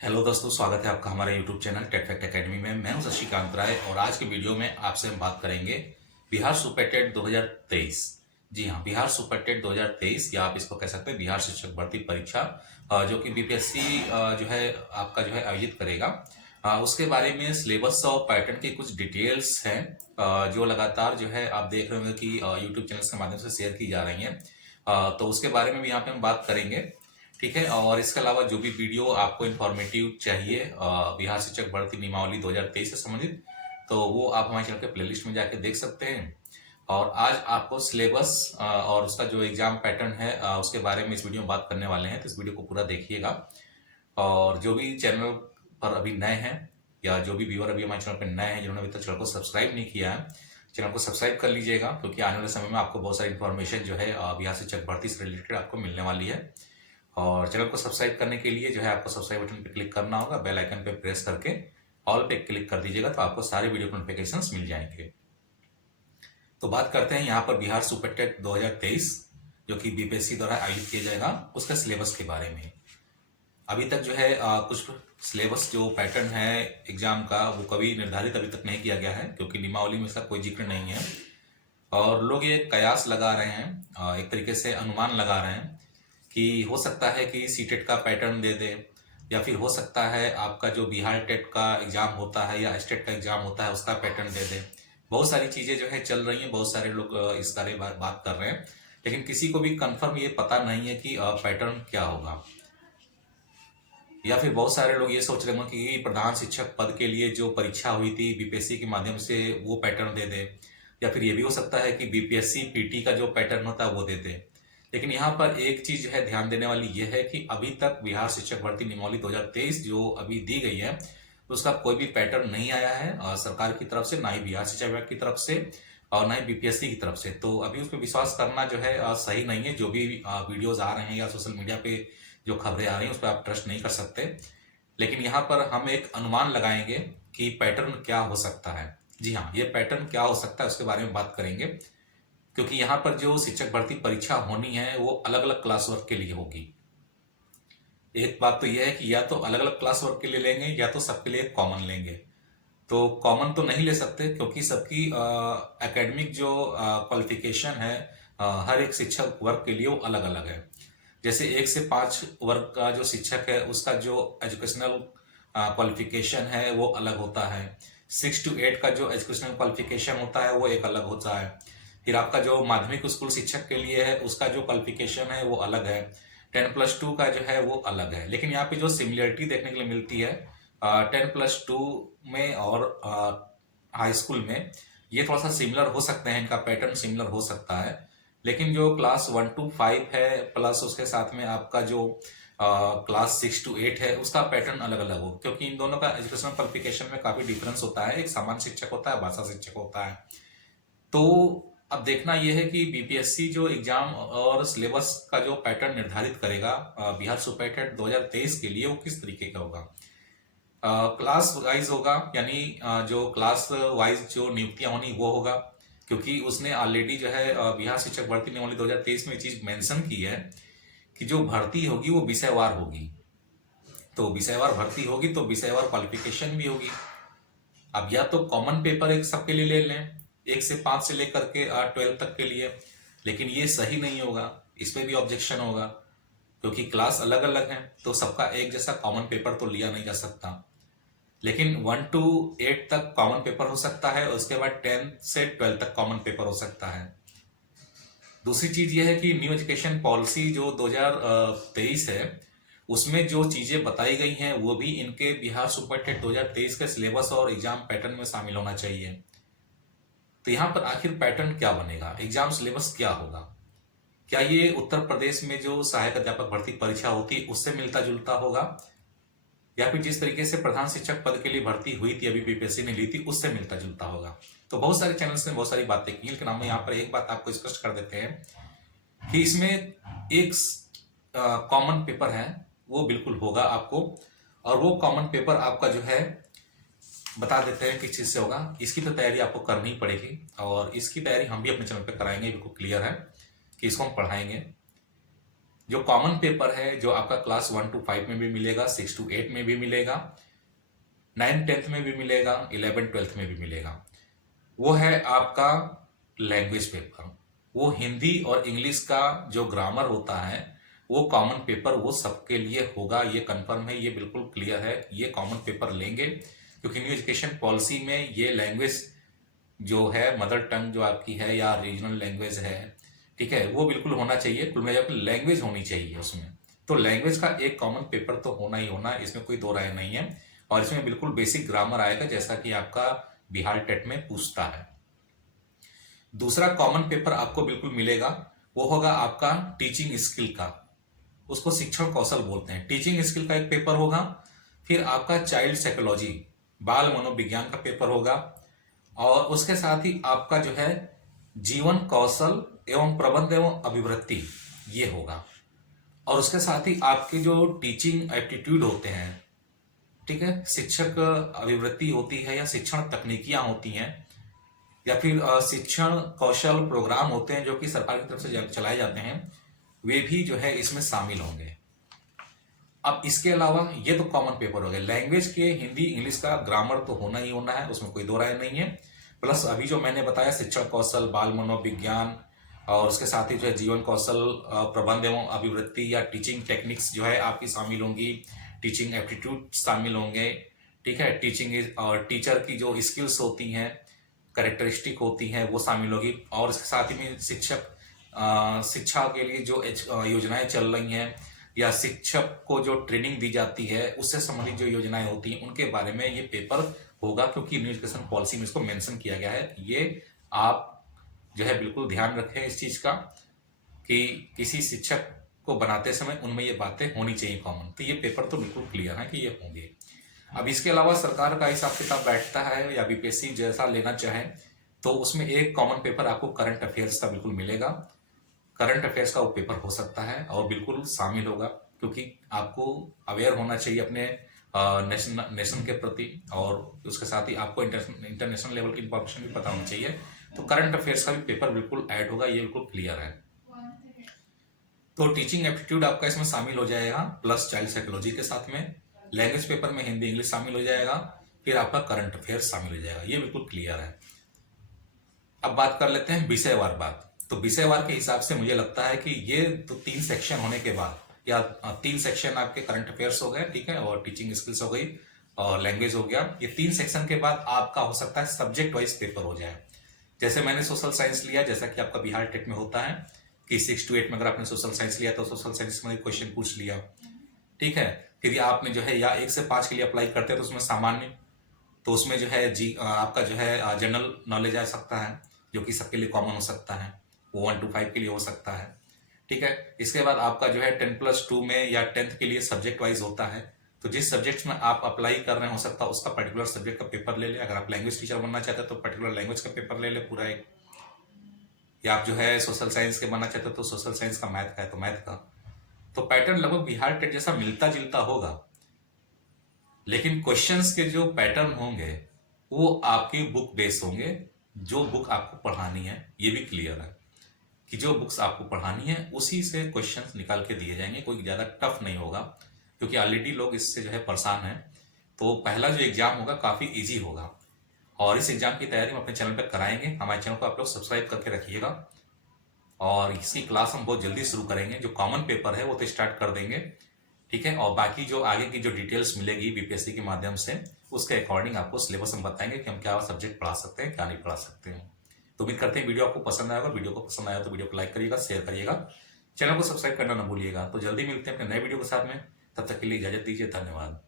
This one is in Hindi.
हेलो दोस्तों, स्वागत है आपका हमारे YouTube channel Tech Fact Academy में। मैं हूं शशिकांत राय और आज के वीडियो में आपसे हम बात करेंगे बिहार सुपर टेट 2023। जी हाँ, बिहार सुपर टेट 2023 या आप इसको कह सकते हैं बिहार शिक्षक भर्ती परीक्षा, जो कि बीपीएससी जो है आपका जो है आयोजित करेगा। उसके बारे में सिलेबस और पैटर्न की कुछ डिटेल्स हैं, जो लगातार जो है आप देख रहे होंगे कि यूट्यूब चैनल के माध्यम से शेयर की जा रही हैं। तो उसके बारे में भी यहाँ पे हम बात करेंगे। ठीक है, और इसके अलावा जो भी वीडियो आपको इन्फॉर्मेटिव चाहिए बिहार शिक्षक भर्ती नियमावली 2023 से संबंधित, तो वो आप हमारे चैनल के प्लेलिस्ट में जाके देख सकते हैं। और आज आपको सिलेबस और उसका जो एग्जाम पैटर्न है उसके बारे में इस वीडियो में बात करने वाले हैं, तो इस वीडियो को पूरा देखिएगा। और जो भी चैनल पर अभी नए हैं या जो भी व्यूअर अभी हमारे चैनल पर नए हैं, जिन्होंने अभी तक चैनल को सब्सक्राइब नहीं किया है, चैनल को सब्सक्राइब कर लीजिएगा, क्योंकि आने वाले समय में आपको बहुत सारी इन्फॉर्मेशन जो है बिहार शिक्षक भर्ती से रिलेटेड आपको मिलने वाली है। और चैनल को सब्सक्राइब करने के लिए जो है आपको सब्सक्राइब बटन पे क्लिक करना होगा, बेल आइकन पे प्रेस करके ऑल पे क्लिक कर दीजिएगा, तो आपको सारे वीडियो नोटिफिकेशंस मिल जाएंगे। तो बात करते हैं यहाँ पर बिहार सुपर टेट 2023 जो कि बीपीएससी द्वारा आयोजित किया जाएगा, उसका सिलेबस के बारे में। अभी तक जो है कुछ सिलेबस जो पैटर्न है एग्जाम का वो कभी निर्धारित अभी तक नहीं किया गया है, क्योंकि नियमावली में इसका कोई जिक्र नहीं है। और लोग ये कयास लगा रहे हैं, एक तरीके से अनुमान लगा रहे हैं कि हो सकता है कि सीटेट का पैटर्न दे दे, या फिर हो सकता है आपका जो बिहार टेट का एग्जाम होता है या स्टेट का एग्जाम होता है उसका पैटर्न दे दे। बहुत सारी चीजें जो है चल रही हैं, बहुत सारे लोग इस बारे में बात कर रहे हैं, लेकिन किसी को भी कंफर्म ये पता नहीं है कि पैटर्न क्या होगा। या फिर बहुत सारे लोग ये सोच रहे होंगे कि प्रधान शिक्षक पद के लिए जो परीक्षा हुई थी बीपीएससी के माध्यम से वो पैटर्न दे दे, या फिर ये भी हो सकता है कि बीपीएससी पीटी का जो पैटर्न होता है वो दे दे। लेकिन यहाँ पर एक चीज है ध्यान देने वाली, ये है कि अभी तक बिहार शिक्षक भर्ती नियमावली 2023 जो अभी दी गई है उसका कोई भी पैटर्न नहीं आया है सरकार की तरफ से, ना ही बिहार शिक्षा विभाग की तरफ से और ना ही बीपीएससी की तरफ से। तो अभी उस पर विश्वास करना जो है सही नहीं है। जो भी वीडियोज आ रहे हैं या सोशल मीडिया पे जो खबरें आ रही हैं उस पर आप ट्रस्ट नहीं कर सकते। लेकिन यहाँ पर हम एक अनुमान लगाएंगे कि पैटर्न क्या हो सकता है। जी हाँ, ये पैटर्न क्या हो सकता है उसके बारे में बात करेंगे, क्योंकि यहाँ पर जो शिक्षक भर्ती परीक्षा होनी है वो अलग अलग क्लास वर्क के लिए होगी। एक बात तो यह है कि या तो अलग अलग क्लास वर्क के लिए लेंगे या तो सबके लिए कॉमन लेंगे। तो कॉमन तो नहीं ले सकते, क्योंकि सबकी एकेडमिक जो क्वालिफिकेशन है हर एक शिक्षक वर्ग के लिए वो अलग अलग है। जैसे 1 से 5 वर्ग का जो शिक्षक है उसका जो एजुकेशनल क्वालिफिकेशन है वो अलग होता है। 6 to 8 का जो एजुकेशनल क्वालिफिकेशन होता है वो एक अलग होता है। फिर आपका जो माध्यमिक स्कूल शिक्षक के लिए है उसका जो क्वालिफिकेशन है वो अलग है। 10+2 का जो है वो अलग है। लेकिन यहाँ पे जो सिमिलरिटी देखने के लिए मिलती है 10+2 में और हाई स्कूल में, ये थोड़ा सा सिमिलर हो सकते हैं, इनका पैटर्न सिमिलर हो सकता है। लेकिन जो क्लास 1 to 5 है प्लस उसके साथ में आपका जो क्लास 6 to 8 है उसका पैटर्न अलग अलग हो, क्योंकि इन दोनों का एजुकेशनल क्वालिफिकेशन में काफी डिफरेंस होता है। एक सामान्य शिक्षक होता है, भाषा शिक्षक होता है। तो अब देखना यह है कि बीपीएससी जो एग्जाम और सिलेबस का जो पैटर्न निर्धारित करेगा बिहार सुपर टेट 2023 के लिए वो किस तरीके का होगा। क्लास वाइज होगा, यानी जो क्लास वाइज जो नियुक्तियां होनी वो होगा, क्योंकि उसने ऑलरेडी जो है बिहार शिक्षक भर्ती नियमावली 2023 में चीज मेंशन की है कि जो भर्ती होगी वो विषयवार होगी। तो विषयवार भर्ती होगी तो विषयवार क्वालिफिकेशन भी होगी। अब या तो कॉमन पेपर एक सबके लिए ले लें 1 से 5 से लेकर के 12 तक के लिए, लेकिन ये सही नहीं होगा, इस पे भी ऑब्जेक्शन होगा, क्योंकि क्लास अलग अलग है तो सबका एक जैसा कॉमन पेपर तो लिया नहीं जा सकता। लेकिन 1 to 8 तक कॉमन पेपर हो सकता है और उसके बाद 10 से 12 तक कॉमन पेपर हो सकता है। दूसरी चीज यह है कि न्यू एजुकेशन पॉलिसी जो 2023 है उसमें जो चीजें बताई गई हैं वो भी इनके बिहार सुपर टेट 2023 के सिलेबस और एग्जाम पैटर्न में शामिल होना चाहिए। तो यहाँ पर आखिर पैटर्न क्या बनेगा, एग्जाम सिलेबस क्या होगा। क्या ये उत्तर प्रदेश में जो सहायक अध्यापक भर्ती परीक्षा होती है उससे मिलता जुलता होगा, या फिर जिस तरीके से प्रधान शिक्षक पद के लिए भर्ती हुई थी अभी बीपीएससी ने ली थी उससे मिलता जुलता होगा। तो बहुत सारे चैनल्स ने बहुत सारी बातें की, लेकिन हम यहाँ पर एक बात आपको स्पष्ट कर देते हैं कि इसमें एक कॉमन पेपर है वो बिल्कुल होगा आपको, और वो कॉमन पेपर आपका जो है बता देते हैं किस चीज से होगा। इसकी तो तैयारी आपको करनी पड़ेगी और इसकी तैयारी हम भी अपने चैनल पे कराएंगे, बिल्कुल क्लियर है कि इसको हम पढ़ाएंगे। जो कॉमन पेपर है जो आपका क्लास 1 to 5 में भी मिलेगा, 6 to 8 में भी मिलेगा, 9th 10th में भी मिलेगा, 11th 12th में भी मिलेगा, वो है आपका लैंग्वेज पेपर। वो हिंदी और इंग्लिश का जो ग्रामर होता है वो कॉमन पेपर वो सबके लिए होगा, ये कंफर्म है, ये बिल्कुल क्लियर है, ये कॉमन पेपर लेंगे क्योंकि न्यू एजुकेशन पॉलिसी में ये लैंग्वेज जो है मदर टंग जो आपकी है या रीजनल लैंग्वेज है, ठीक है, वो बिल्कुल होना चाहिए, कुल मिलाकर लैंग्वेज होनी चाहिए उसमें। तो लैंग्वेज का एक कॉमन पेपर तो होना ही होना, इसमें कोई दो राय नहीं है। और इसमें बिल्कुल बेसिक ग्रामर आएगा जैसा कि आपका बिहार टेट में पूछता है। दूसरा कॉमन पेपर आपको बिल्कुल मिलेगा, वो होगा आपका टीचिंग स्किल का, उसको शिक्षण कौशल बोलते हैं। टीचिंग स्किल का एक पेपर होगा, फिर आपका चाइल्ड साइकोलॉजी बाल मनोविज्ञान का पेपर होगा, और उसके साथ ही आपका जो है जीवन कौशल एवं प्रबंध एवं अभिवृत्ति ये होगा। और उसके साथ ही आपके जो टीचिंग एप्टीट्यूड होते हैं, ठीक है, शिक्षक अभिवृत्ति होती है या शिक्षण तकनीकियां होती हैं या फिर शिक्षण कौशल प्रोग्राम होते हैं जो कि सरकार की तरफ से चलाए जाते हैं, वे भी जो है इसमें शामिल होंगे। अब इसके अलावा ये तो कॉमन पेपर हो गए। लैंग्वेज के हिंदी इंग्लिश का ग्रामर तो होना ही होना है, उसमें कोई दो राय नहीं है। प्लस अभी जो मैंने बताया शिक्षण कौशल बाल मनोविज्ञान और उसके साथ ही जो है जीवन कौशल प्रबंध एवं अभिवृत्ति या टीचिंग टेक्निक्स जो है आपकी शामिल होंगी, टीचिंग एप्टीट्यूड शामिल होंगे, ठीक है, टीचिंग और टीचर की जो स्किल्स होती हैं कैरेक्टरिस्टिक होती हैं वो शामिल होगी। और इसके साथ ही में शिक्षा के लिए जो योजनाएं चल रही हैं या शिक्षक को जो ट्रेनिंग दी जाती है उससे संबंधित जो योजनाएं होती हैं उनके बारे में ये पेपर होगा, क्योंकि न्यू एजुकेशन पॉलिसी में इसको मेंशन किया गया है। ये आप जो है बिल्कुल ध्यान रखें इस चीज का कि किसी शिक्षक को बनाते समय उनमें ये बातें होनी चाहिए कॉमन। तो ये पेपर तो बिल्कुल क्लियर है कि ये होंगे। अब इसके अलावा सरकार का हिसाब किताब बैठता है या बीपीएससी जैसा लेना चाहे तो उसमें एक कॉमन पेपर आपको करंट अफेयर्स का बिल्कुल मिलेगा। करंट अफेयर्स का वो पेपर हो सकता है और बिल्कुल शामिल होगा, क्योंकि आपको अवेयर होना चाहिए अपने नेशन के प्रति, और उसके साथ ही आपको इंटरनेशनल लेवल की इंफॉर्मेशन भी पता होनी चाहिए। तो करंट अफेयर्स का भी पेपर बिल्कुल ऐड होगा, ये बिल्कुल क्लियर है। तो टीचिंग एप्टीट्यूड आपका इसमें शामिल हो जाएगा, प्लस चाइल्ड साइकोलॉजी के साथ में लैंग्वेज पेपर में हिंदी इंग्लिश शामिल हो जाएगा, फिर आपका करंट अफेयर्स शामिल हो जाएगा, ये बिल्कुल क्लियर है। अब बात कर लेते हैं विषयवार बात। तो विषयवार के हिसाब से मुझे लगता है कि ये तो 3 सेक्शन होने के बाद या 3 सेक्शन आपके करंट अफेयर्स हो गए, ठीक है, और टीचिंग स्किल्स हो गई और लैंग्वेज हो गया। ये 3 सेक्शन के बाद आपका हो सकता है सब्जेक्ट वाइज पेपर हो जाए। जैसे मैंने सोशल साइंस लिया, जैसा कि आपका बिहार टेट में होता है कि 6 to 8 में अगर आपने सोशल साइंस लिया तो सोशल साइंस में क्वेश्चन पूछ लिया, ठीक है। फिर आपने जो है या 1 से 5 के लिए अप्लाई करते हैं तो उसमें सामान्य, तो उसमें जो है आपका जो है जनरल नॉलेज आ सकता है जो कि सबके लिए कॉमन हो सकता है, वो 1 to 5 के लिए हो सकता है, ठीक है। इसके बाद आपका जो है 10+2 में या 10th के लिए सब्जेक्ट वाइज होता है, तो जिस सब्जेक्ट में आप अप्लाई कर रहे हैं हो सकता है उसका पर्टिकुलर सब्जेक्ट का पेपर ले ले। अगर आप लैंग्वेज टीचर बनना चाहते हैं तो पर्टिकुलर लैंग्वेज का पेपर ले ले पूरा एक, या आप जो है सोशल साइंस के बनना चाहते हो तो सोशल साइंस का, मैथ का है तो मैथ का। तो पैटर्न लगभग बिहार टेट जैसा मिलता जुलता होगा, लेकिन क्वेश्चंस के जो पैटर्न होंगे वो आपकी बुक बेस होंगे, जो बुक आपको पढ़ानी है। ये भी क्लियर है कि जो बुक्स आपको पढ़ानी है उसी से क्वेश्चंस निकाल के दिए जाएंगे, कोई ज़्यादा टफ नहीं होगा, क्योंकि ऑलरेडी लोग इससे जो है परेशान हैं। तो पहला जो एग्जाम होगा काफ़ी इजी होगा, और इस एग्जाम की तैयारी हम अपने चैनल पर कराएंगे। हमारे चैनल को आप लोग सब्सक्राइब करके रखिएगा, और इसकी क्लास हम बहुत जल्दी शुरू करेंगे। जो कॉमन पेपर है वो तो स्टार्ट कर देंगे, ठीक है, और बाकी जो आगे की जो डिटेल्स मिलेगी बीपीएससी के माध्यम से उसके अकॉर्डिंग आपको सिलेबस हम बताएंगे कि हम क्या सब्जेक्ट पढ़ा सकते हैं क्या नहीं पढ़ा सकते हैं। तो उम्मीद करते हैं वीडियो आपको पसंद आएगा। वीडियो को पसंद आया तो वीडियो को लाइक करिएगा, शेयर करिएगा, चैनल को सब्सक्राइब करना ना भूलिएगा। तो जल्दी मिलते हैं अपने नए वीडियो के साथ में, तब तक के लिए इजाजत दीजिए, धन्यवाद।